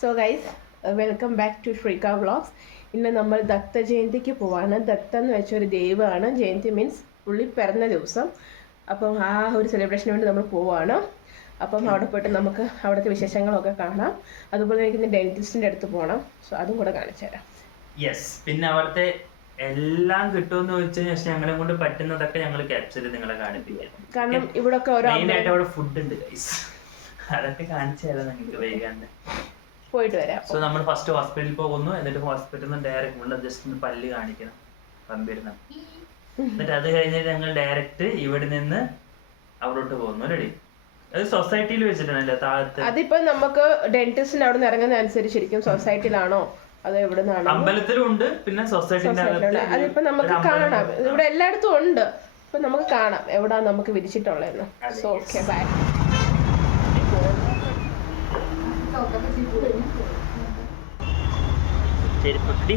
So guys welcome back to Sreeka vlogs. ഇന്ന് നമ്മൾ ദത്ത ജയന്തിക്ക് പോവാണ്. ദത്ത എന്ന് വെച്ചൊരു ദൈവമാണ്. ജയന്തി മീൻസ് പുള്ളി പിറന്ന ദിവസം. അപ്പം ആ ഒരു സെലിബ്രേഷന് വേണ്ടി നമ്മൾ പോവാണ്. അപ്പം അവിടെ പോയിട്ട് നമുക്ക് അവിടുത്തെ വിശേഷങ്ങളൊക്കെ കാണാം. അതുപോലെ എനിക്ക് ഇന്ന് ഡെന്റിസ്റ്റിൻ്റെ അടുത്ത് പോകണം. സോ അതും കൂടെ കാണിച്ചു തരാം. യെസ്, പിന്നെ അവിടുത്തെ എല്ലാം കിട്ടുമെന്ന് ചോദിച്ചാൽ പക്ഷെ ഞങ്ങളെ കൊണ്ട് പറ്റുന്നതൊക്കെ ഞങ്ങൾ ക്യാപ്ചർ ചെയ്ത് നിങ്ങളെ കാണിപ്പിക്കാം. കാരണം ഇവിടെ ഒക്കെ ഓരോ മെയിനായിട്ട് അവിടെ ഫുഡ് ഉണ്ട് ഗൈസ്, അതൊക്കെ കാണിച്ചു തരാം നിങ്ങൾക്ക് വൈകാണ്ട്. പോയിട്ട് വരാം. സോ നമ്മൾ ഫസ്റ്റ് ഹോസ്പിറ്റലിൽ പോകുന്നു. എന്നിട്ട് ഹോസ്പിറ്റലിൽ നിന്ന് ഡയറക്റ്റ് ഉള്ള ജസ്റ്റ് ഒന്ന് പല്ല് കാണിക്കണം പമ്പിരുന്ന. എന്നിട്ട് അത് കഴിഞ്ഞിട്ട് ഞങ്ങൾ ഡയറക്റ്റ് ഇവിടെ നിന്ന് അവിടോട്ട് പോകുന്നു. റെഡി? അത് സൊസൈറ്റിയിൽ വെച്ചിട്ടാണല്ലേ താഴത്ത്? അതിപ്പോ നമുക്ക് ഡെന്റിസ്റ്റിന്റെ അവിടെ നിന്ന് ഇറങ്ങുന്ന അനുസരിച്ചിരിക്കും. സൊസൈറ്റിയിലാണോ അതോ എവിടെ നിന്നാണോ? അമ്പലത്തിലും ഉണ്ട്, പിന്നെ സൊസൈറ്റിന്റെ അകത്ത്. അതിപ്പോ നമുക്ക് കാണാം, ഇവിടെ എല്ലായിടത്തും ഉണ്ട്. അപ്പൊ നമുക്ക് കാണാം എവിടാ നമുക്ക് വിരിച്ചിട്ടുള്ളതെന്ന്. So okay, bye. ചെരുപ്പട്ടി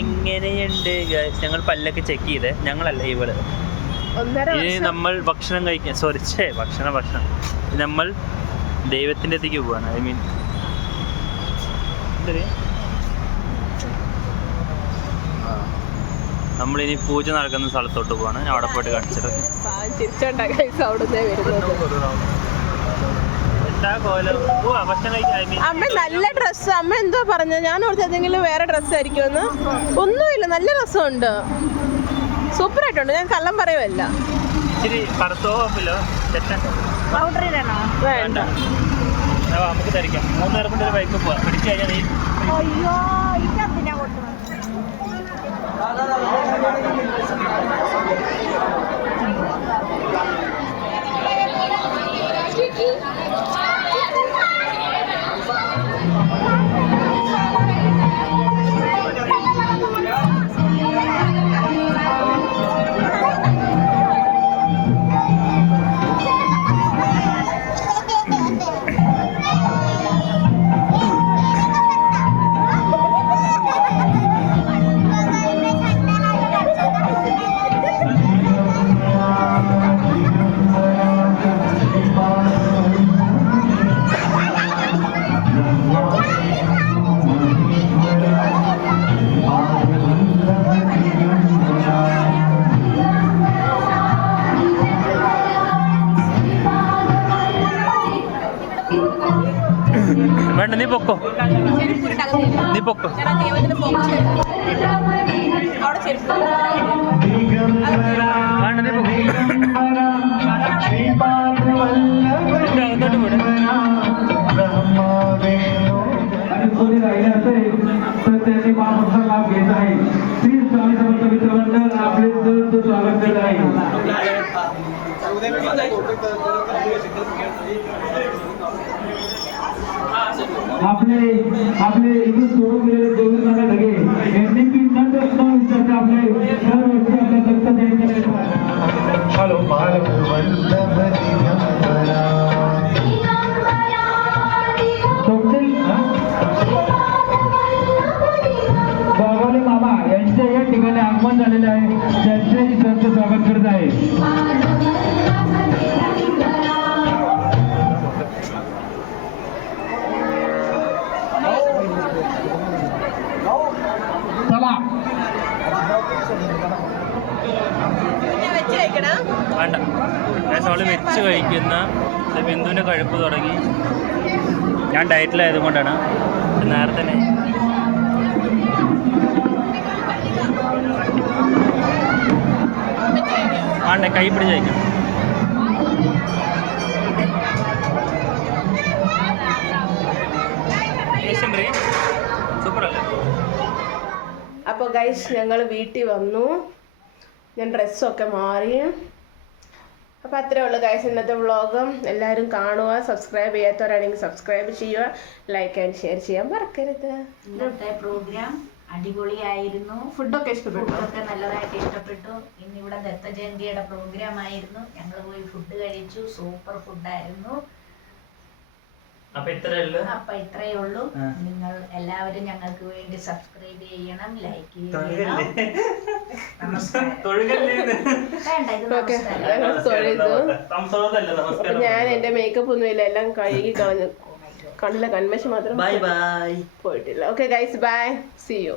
എങ്ങനെയുണ്ട്? ഞങ്ങൾ പല്ലൊക്കെ ചെക്ക് ചെയ്തേ. ഞങ്ങളല്ല ഇവള്. ഇനി നമ്മൾ ഭക്ഷണം കഴിക്കാൻ ഭക്ഷണം നമ്മൾ ദൈവത്തിന്റെ അടുത്തേക്ക് പോവാണ്. ഐ മീൻ നമ്മളിനി പൂജ നടക്കുന്ന സ്ഥലത്തോട്ട് പോവാണ്. ഞാൻ അവിടെ പോയിട്ട് കാണിച്ചത്. അമ്മ നല്ല ഡ്രസ്സ്. അമ്മ എന്തോ പറഞ്ഞ? ഞാൻ ഓർത്തേതെങ്കിലും വേറെ ഡ്രസ്സ് ആയിരിക്കുമെന്ന്. ഒന്നുമില്ല, നല്ല രസമുണ്ട്, സൂപ്പർ ആയിട്ടുണ്ട്. ഞാൻ കള്ളം പറയുമല്ല. ഇച്ചിരി വേണ്ട, നമുക്ക് ധരിക്കാം. 3 നേരം കൊണ്ട് ഒരു ബൈക്ക് പോവാം. പിടിച്ചു കഴിഞ്ഞാൽ നീ വേണ്ട, നീ പൊക്കോ. വേണ്ട, നീ പൊക്കോ. അകത്തോട്ട് പോടെ. आपले इथे सोडून गेलेले देऊन मला लगे एनडीपी न विचारता आपले दरवर्षी आपल्या दत्त जयंती. हॅलो गावाले मामा यांच्या या ठिकाणी आगमन झालेलं आहे. त्यांचेही त्यांचं स्वागत करत आहे. വേണ്ട, അവള് വെച്ച് കഴിക്കുന്ന ബിന്ദുവിൻ്റെ കഴുപ്പ് തുടങ്ങി. ഞാൻ ഡയറ്റിലായതുകൊണ്ടാണ് നേരത്തെ തന്നെ. വേണ്ട, കൈ പിടിച്ച് കഴിക്കണം. സൂപ്പറല്ലേ? അപ്പോൾ ഗൈസ് ഞങ്ങൾ വീട്ടിൽ വന്നു. ഞാൻ ഡ്രസ്സൊക്കെ മാറി. അപ്പോൾ അത്രേ ഉള്ളൂ ഗൈസ് ഇന്നത്തെ വ്ളോഗും. എല്ലാവരും കാണുക. സബ്സ്ക്രൈബ് ചെയ്യാത്തവരാണെങ്കിൽ സബ്സ്ക്രൈബ് ചെയ്യുക, ലൈക്ക് ആൻഡ് ഷെയർ ചെയ്യാൻ മറക്കരുത്. ഇന്നത്തെ പ്രോഗ്രാം അടിപൊളിയായിരുന്നു. ഫുഡൊക്കെ ഇഷ്ടപ്പെട്ടു? ഫുഡൊക്കെ നല്ലതായിട്ട് ഇഷ്ടപ്പെട്ടു. ഇന്നിവിടെ ദത്ത ജയന്തിയുടെ പ്രോഗ്രാം ആയിരുന്നു. ഞങ്ങൾ പോയി ഫുഡ് കഴിച്ചു. സൂപ്പർ ഫുഡായിരുന്നു. അപ്പൊ ഇത്രയേ ഉള്ളൂ. നിങ്ങൾ എല്ലാവരും ഞങ്ങൾക്ക് വേണ്ടി സബ്സ്ക്രൈബ് ചെയ്യണം, ലൈക്ക് ചെയ്യണം. ഞാൻ എന്റെ മേക്കപ്പ് ഒന്നുമില്ല, എല്ലാം കഴുകി കളഞ്ഞു. കണ്ണിലെ കൺമശി മാത്രം ബൈ ബൈ. പോയിട്ടില്ല. Okay guys, bye, see U.